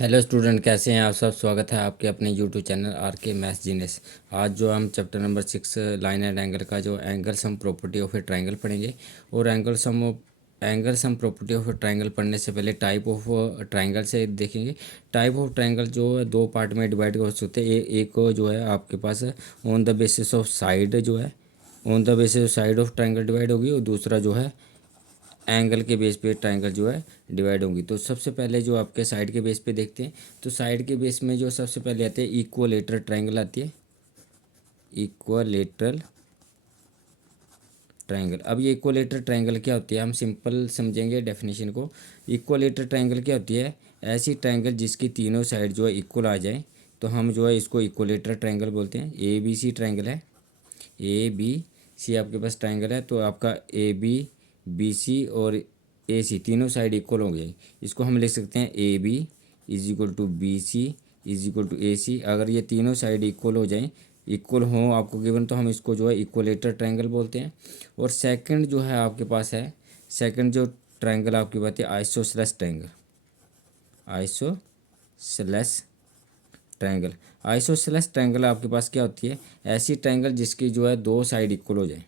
Hello student, कैसे हैं आप सब। स्वागत है आपके अपने यूट्यूब चैनल आर के मैथ्स जीनियस। आज जो हम chapter number 6 line and angle का जो angle sum property of a triangle पढ़ेंगे। और angle sum property of a triangle पढ़ने से पहले टाइप ऑफ ट्रायंगल से देखेंगे। टाइप ऑफ ट्रायंगल जो है दो पार्ट में डिवाइड हो सकते हैं। एक जो है आपके pass on the basis of side जो है on the basis of side of triangle divide होगी, और दूसरा जो है एंगल के बेस पे ट्रायंगल जो है डिवाइड होंगी। तो सबसे पहले जो आपके साइड के बेस पे देखते हैं, तो साइड के बेस में जो सबसे पहले आते हैं इक्वलेटरल ट्रायंगल आती है। Equilateral triangle. अब ये इक्वलेटरल ट्रायंगल क्या होती है, हम सिंपल समझेंगे डेफिनेशन को। इक्वलेटरल ट्रायंगल क्या होती है, ऐसी ट्रायंगल जिसकी तीनों साइड जो है इक्वल आ जाए, तो हम जो है इसको इक्वलेटरल ट्रायंगल बोलते हैं। ए बी सी ट्रायंगल है, ए बी सी आपके पास ट्रायंगल है, तो आपका ए बी बी सी और ए सी तीनों साइड इक्वल हो गई। इसको हम लिख सकते हैं A B is equal to B C is equal to A C. अगर ये तीनों साइड इक्वल हो जाएं, इक्वल हों आपको गिवन, तो हम इसको जो है इक्वलेटर ट्रायंगल बोलते हैं। और सेकंड जो है आपके पास है, सेकंड जो ट्रायंगल आपकी बात है isosceles triangle. Isosceles triangle. Isosceles triangle आपके पास क्या होती है, ऐसी ट्रायंगल जिसकी जो है दो साइड इक्वल हो जाए।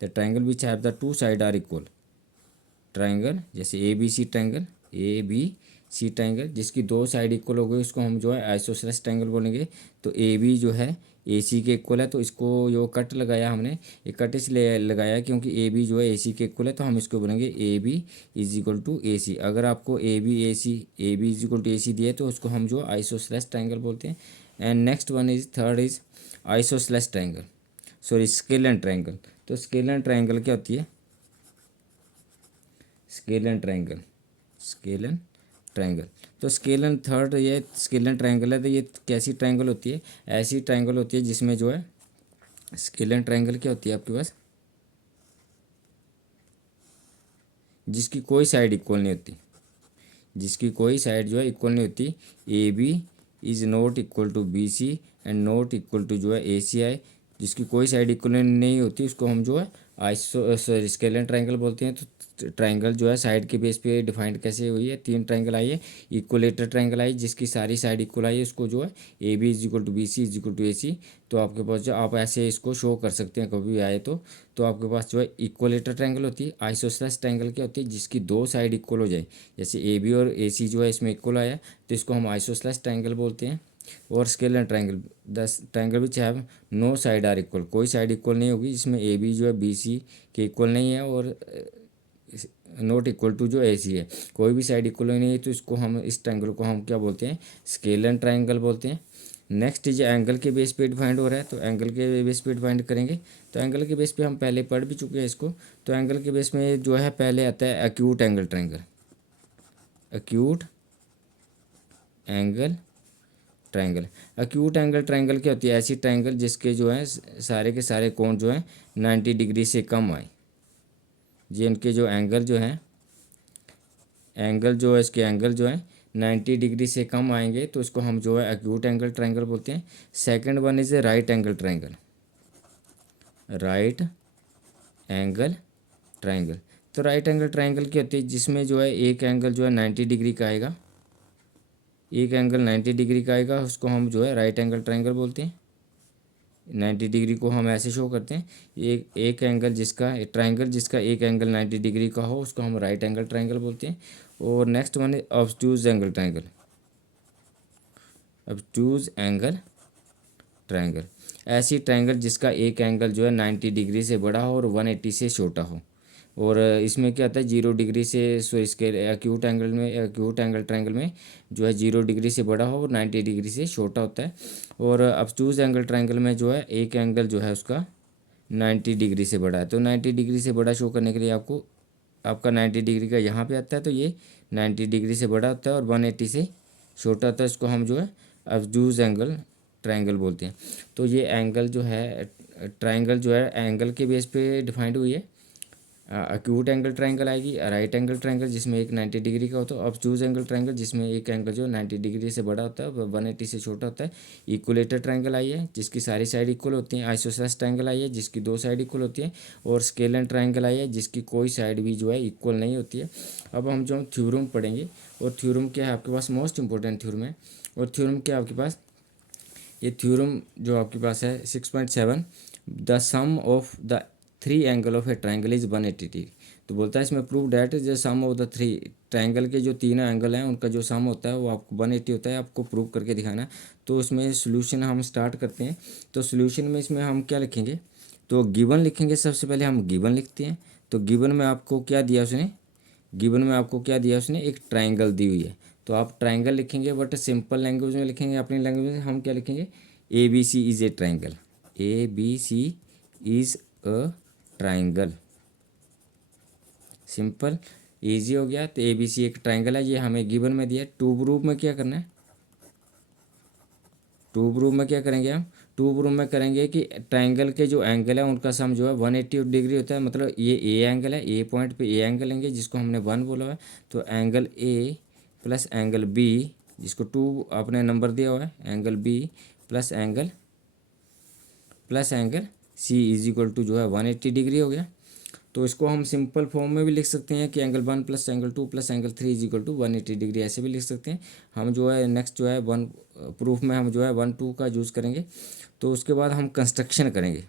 The triangle which have the two side are equal. Triangle जैसे A B C triangle, A B C triangle जिसकी दो साइड इक्वल हो गई, उसको हम जो है आइसोसेलेस ट्रायंगल बोलेंगे। तो ए बी जो है ए सी के इक्वल है, तो इसको जो कट लगाया हमने, ये कट इसलिए लगाया क्योंकि ए बी जो है ए सी के इक्वल है, तो हम इसको बोलेंगे A B is equal to A C. अगर आपको A B is equal to A C दिए, तो उसको हम जो आइसोसेलेस ट्रायंगल बोलते हैं। And next one is third is isosceles triangle, sorry scalene triangle. तो स्केलन ट्रायंगल क्या होती है, स्केलन ट्रायंगल, स्केलन ट्रायंगल। तो स्केलन थर्ड ये स्केलन ट्रायंगल है। तो ये कैसी ट्रायंगल होती है, ऐसी ट्रायंगल होती है जिसमें जो है स्केलन ट्रायंगल क्या होती है आपके पास, जिसकी कोई साइड इक्वल नहीं होती, जिसकी कोई साइड जो है इक्वल नहीं होती। A B is not equal to B C and not equal to जो है ए सी आई। जिसकी कोई साइड इक्वल नहीं होती, उसको हम जो है आइसो सॉरी स्केलन ट्रायंगल बोलते हैं। तो ट्रायंगल जो है साइड के बेस पे डिफाइंड कैसे हुई है, तीन ट्रायंगल आई है। इक्वलेटर ट्रायंगल आई जिसकी सारी साइड इक्वल आई है, उसको जो है A B is equal to B C is equal to A C. तो आपके पास जो आप ऐसे इसको शो कर सकते हैं कभी भी आए तो आपके पास जो है इक्वलेटर ट्रायंगल होती है। आइसोसेलेस ट्रायंगल क्या होती है, जिसकी दो साइड इक्वल हो जाए। जैसे ए बी और ए सी जो है इसमें इक्वल आया, तो इसको हम आइसोसेलेस ट्रायंगल बोलते हैं। और scalene triangle, the triangle which have no side are equal, कोई साइड इक्वल नहीं होगी, जिसमें ए बी जो है बी सी के इक्वल नहीं है, और नॉट इक्वल टू जो ए सी है, कोई भी साइड इक्वल नहीं है। तो इसको हम, इस ट्रायंगल को हम क्या बोलते हैं, स्केलन ट्रायंगल बोलते हैं। नेक्स्ट इज एंगल के बेस पे डिफाइंड हो रहा है, तो एंगल के बेस पे डिफाइंड करेंगे। तो एंगल के बेस पे हम पहले पढ़ भी चुके हैं इसको। तो एंगल के बेस में जो है पहले आता है acute angle triangle. Acute angle triangle. Acute angle triangle क्या होती है, ऐसी ट्रायंगल जिसके जो है सारे के सारे कोण जो है 90 डिग्री से कम आए। ये इनके जो एंगल जो है, एंगल जो है इसके एंगल जो है 90 डिग्री से कम आएंगे, तो इसको हम जो है एक्यूट एंगल ट्रायंगल बोलते हैं। Second one is a right angle triangle. Right angle triangle. तो राइट एंगल ट्रायंगल क्या होती है, जिसमें जो है एक एंगल जो है 90 डिग्री का आएगा, एक एंगल 90 डिग्री का आएगा, उसको हम जो है राइट एंगल ट्रायंगल बोलते हैं। 90 डिग्री को हम ऐसे शो करते हैं, एक एंगल जिसका ट्रायंगल जिसका एक एंगल 90 डिग्री का हो, उसको हम राइट एंगल ट्रायंगल बोलते हैं। और नेक्स्ट वन है ऑब्टयूज एंगल ट्रायंगल। ऑब्टयूज एंगल ट्रायंगल, ऐसी ट्रायंगल जिसका एक एंगल जो है 90 डिग्री से बड़ा हो और 180 से छोटा हो। और इसमें क्या होता है, 0 डिग्री से, सो इसके एक्यूट एंगल ट्रायंगल में जो है 0 डिग्री से बड़ा हो और 90 डिग्री से छोटा होता है। और ऑब्टयूज एंगल ट्रायंगल में जो है एक एंगल जो है उसका 90 डिग्री से बड़ा है। तो 90 डिग्री से बड़ा शो करने के लिए आपको, आपका 90 डिग्री का यहाँ पे आता है, तो ये 90 डिग्री से बड़ा होता है और 180 से छोटा होता है। इसको हम जो है ऑब्टयूज एंगल ट्रायंगल बोलते हैं। तो ये एंगल जो है ट्रायंगल जो है एंगल के बेस पे डिफाइंड हुई है। एक्यूट एंगल ट्रायंगल आएगी, राइट एंगल ट्रायंगल जिसमें एक 90 डिग्री का होता है, ऑब्टयूज एंगल ट्रायंगल जिसमें एक एंगल जो 90 डिग्री से बड़ा होता है, 180 से छोटा होता है, इक्वलेटर ट्रायंगल आई है जिसकी सारी साइड इक्वल होती हैं, आइसोसेलेस ट्रायंगल आई है जिसकी 2 साइड इक्वल होती हैं, और स्केलर ट्रायंगल आई है जिसकी कोई साइड भी जो है इक्वल नहीं होती है। अब हम जो थ्योरम पढ़ेंगे, और थ्योरम क्या है आपके पास, मोस्ट इंपॉर्टेंट थ्योरम है। और थ्योरम क्या है आपके पास, ये थ्योरम जो आपके पास है 6.7, the sum of the 3 angle of a triangle is 180 degree. तो बोलता है इसमें prove that the sum of the 3 triangle के जो तीनों एंगल हैं उनका जो सम होता है वो आपको 180 होता है, आपको प्रूव करके दिखाना है। तो उसमें सोल्यूशन हम स्टार्ट करते हैं। तो सोल्यूशन में इसमें हम क्या लिखेंगे, तो गिवन लिखेंगे। सबसे पहले हम गिवन लिखते हैं। तो गिवन में आपको क्या दिया उसने, गिवन में आपको क्या दिया उसने, एक ट्रायंगल दी हुई है। तो आप ट्रायंगल लिखेंगे, बट सिंपल लैंग्वेज में लिखेंगे, अपनी लैंग्वेज में हम क्या लिखेंगे, A B C is a triangle, A B C is a triangle. Simple, easy हो गया। तो ए बी सी एक ट्रायंगल है, ये हमें गिवन में दिया है। टू प्रूफ में क्या करना है, टू प्रूफ में क्या करेंगे हम, टू प्रूफ में करेंगे कि ट्रायंगल के जो एंगल है उनका सम जो है 180 डिग्री होता है। मतलब ये ए एंगल है, ए पॉइंट पे ए एंगल लेंगे जिसको हमने 1 बोला है, तो angle A plus angle B जिसको 2 आपने नंबर दिया हुआ है, angle B plus angle C is equal to जो है 180 डिग्री हो गया। तो इसको हम सिंपल फॉर्म में भी लिख सकते हैं कि angle 1 plus angle 2 plus angle 3 is equal to 180 degree, ऐसे भी लिख सकते हैं। हम जो है नेक्स्ट जो है वन प्रूफ में हम जो है 1 2 का यूज़ करेंगे। तो उसके बाद हम कंस्ट्रक्शन करेंगे।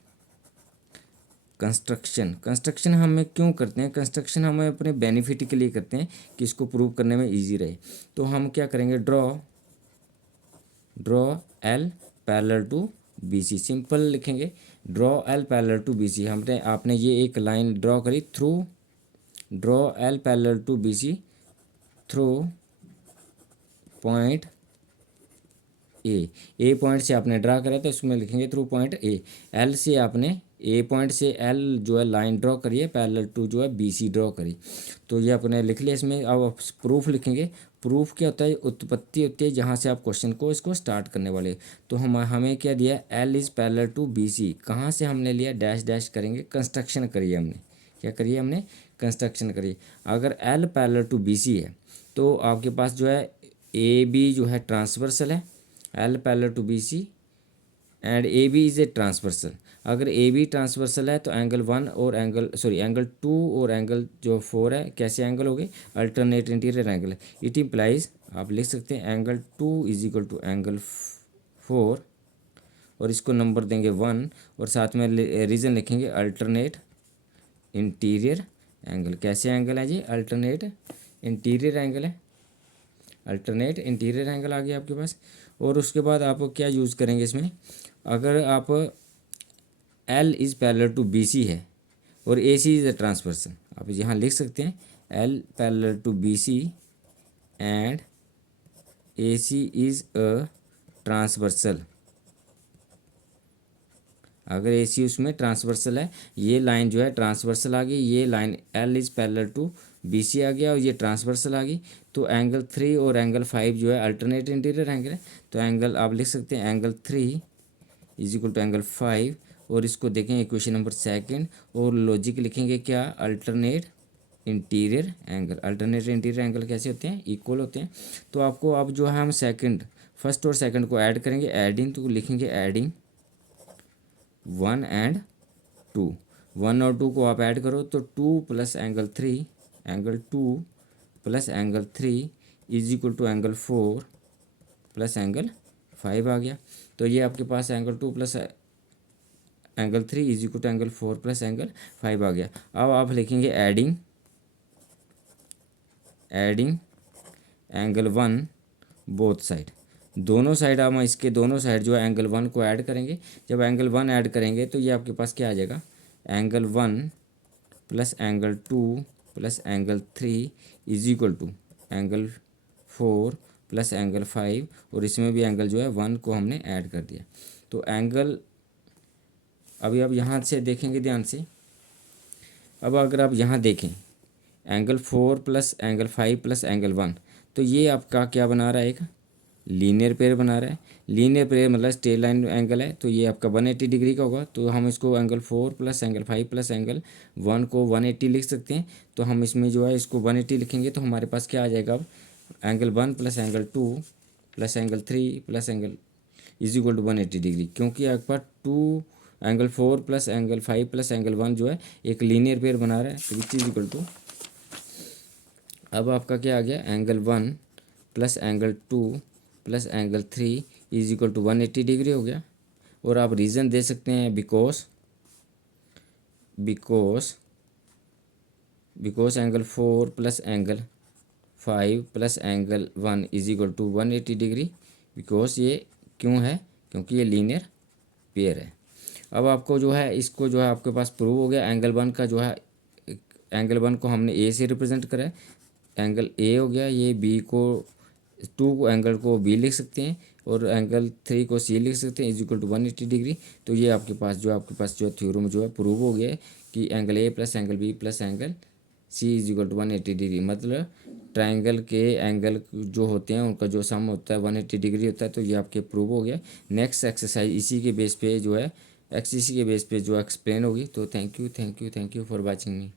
कंस्ट्रक्शन हमें क्यों करते हैं, कंस्ट्रक्शन हमें अपने बेनिफिट के लिए करते हैं कि इसको प्रूव करने में ईजी रहे। तो हम क्या करेंगे, draw L parallel to B C, simple लिखेंगे, draw L parallel to B C. हमने आपने ये एक लाइन ड्रॉ करी through, draw L parallel to B C through point A point से आपने ड्रा करा तो उसमें लिखेंगे थ्रू पॉइंट ए। एल से आपने ए पॉइंट से एल जो है लाइन ड्रॉ करिए, पैरेलल टू जो है बी सी ड्रॉ करी। तो ये अपने लिख लिया। इसमें अब प्रूफ लिखेंगे। प्रूफ क्या होता है, उत्पत्ति होती है जहाँ से आप क्वेश्चन को इसको स्टार्ट करने वाले। तो हमें क्या दिया, L is parallel to B C, कहाँ से हमने लिया, डैश डैश करेंगे, कंस्ट्रक्शन करिए हमने, क्या करिए हमने, कंस्ट्रक्शन करिए। अगर L parallel to B C है तो आपके पास जो है ए बी जो है ट्रांसवर्सल है, L parallel to B C and A B is a transversal. अगर ए बी ट्रांसवर्सल है तो एंगल 1 और एंगल 2 और एंगल जो 4 है कैसे एंगल हो गए, अल्टरनेट इंटीरियर एंगल है। इट इम्प्लाइज, आप लिख सकते हैं angle 2 is equal to angle 4, और इसको नंबर देंगे 1, और साथ में रीज़न लिखेंगे अल्टरनेट इंटीरियर एंगल। कैसे एंगल है जी, अल्टरनेट इंटीरियर एंगल है, अल्टरनेट इंटीरियर एंगल आ गया आपके पास। और उसके बाद आप क्या यूज़ करेंगे इसमें, अगर आप L is parallel to B C है और ए सी इज़ अ ट्रांसवर्सल, आप यहाँ लिख सकते हैं L parallel to B C and A C is a transversal. अगर ए सी उसमें ट्रांसवर्सल है, ये लाइन जो है ट्रांसवर्सल आ गई, ये line L is parallel to B C आ गया और ये ट्रांसवर्सल आ गई। तो एंगल 3 और एंगल 5 जो है अल्टरनेट इंटीरियर एंगल है। तो एंगल आप लिख सकते हैं angle 3 is equal to angle 5, और इसको देखेंगे इक्वेशन नंबर 2 और लॉजिक लिखेंगे क्या, alternate interior angle. Alternate interior angle कैसे होते हैं, इक्वल होते हैं। तो आपको अब जो है हम फर्स्ट और सेकंड को ऐड करेंगे, एडिंग, तो लिखेंगे एडिंग 1 एंड 2, 1 और 2 को आप ऐड करो तो 2 plus angle 3, angle 2 plus angle 3 is equal to angle 4 plus angle 5 आ गया। तो ये आपके पास angle 2 plus angle 3 is equal to angle 4 plus angle 5 आ गया। अब आप लिखेंगे एडिंग एंगल 1 बोथ साइड, दोनों साइड हम इसके दोनों साइड जो है एंगल 1 को ऐड करेंगे। जब एंगल 1 ऐड करेंगे तो ये आपके पास क्या आ जाएगा, angle 1 plus angle 2 plus angle 3 is equal to angle 4 plus angle 5, और इसमें भी एंगल जो है 1 को हमने ऐड कर दिया। तो एंगल अभी अब यहाँ से देखेंगे ध्यान से। अब अगर आप यहाँ देखें angle 4 plus angle 5 plus angle 1, तो ये आपका क्या बना रहा है, एक लीनियर पेयर बना रहा है। लीनियर पेयर मतलब स्ट्रेट लाइन एंगल है, तो ये आपका 180 डिग्री का होगा। तो हम इसको angle 4 plus angle 5 plus angle 1 को 180 लिख सकते हैं। तो हम इसमें जो है इसको 180 लिखेंगे तो हमारे पास क्या आ जाएगा अब, angle 1 plus angle 2 plus angle 3 plus angle is equal to 180 degree, क्योंकि आपके पास two angle 4 plus angle 5 plus angle 1 जो है एक लीनियर पेयर बना रहा है। तो विच इज इक्वल टू, अब आपका क्या आ गया, angle 1 plus angle 2 plus angle 3 is equal to 180 degree हो गया। और आप रीज़न दे सकते हैं because because angle 4 plus angle 5 plus angle 1 is equal to 180 degree. Because ये क्यों है, क्योंकि ये लीनियर पेयर है। अब आपको जो है इसको जो है आपके पास प्रूव हो गया। एंगल 1 का जो है, एंगल 1 को हमने ए से रिप्रेजेंट करा है, एंगल ए हो गया। ये बी को, 2 को एंगल को बी लिख सकते हैं और एंगल 3 को सी लिख सकते हैं इज इक्वल टू 180 डिग्री। तो ये आपके पास जो थ्योरम जो है प्रूव हो गया है कि angle A plus angle B plus angle C is equal to 180 degree. मतलब ट्राइंगल के एंगल जो होते हैं उनका जो सम होता है 180 डिग्री होता है। तो ये आपके प्रूव हो गया। नेक्स्ट एक्सरसाइज इसी के बेस पे जो है, इसी के बेस पे जो एक्सप्लेन होगी। तो thank you for watching me.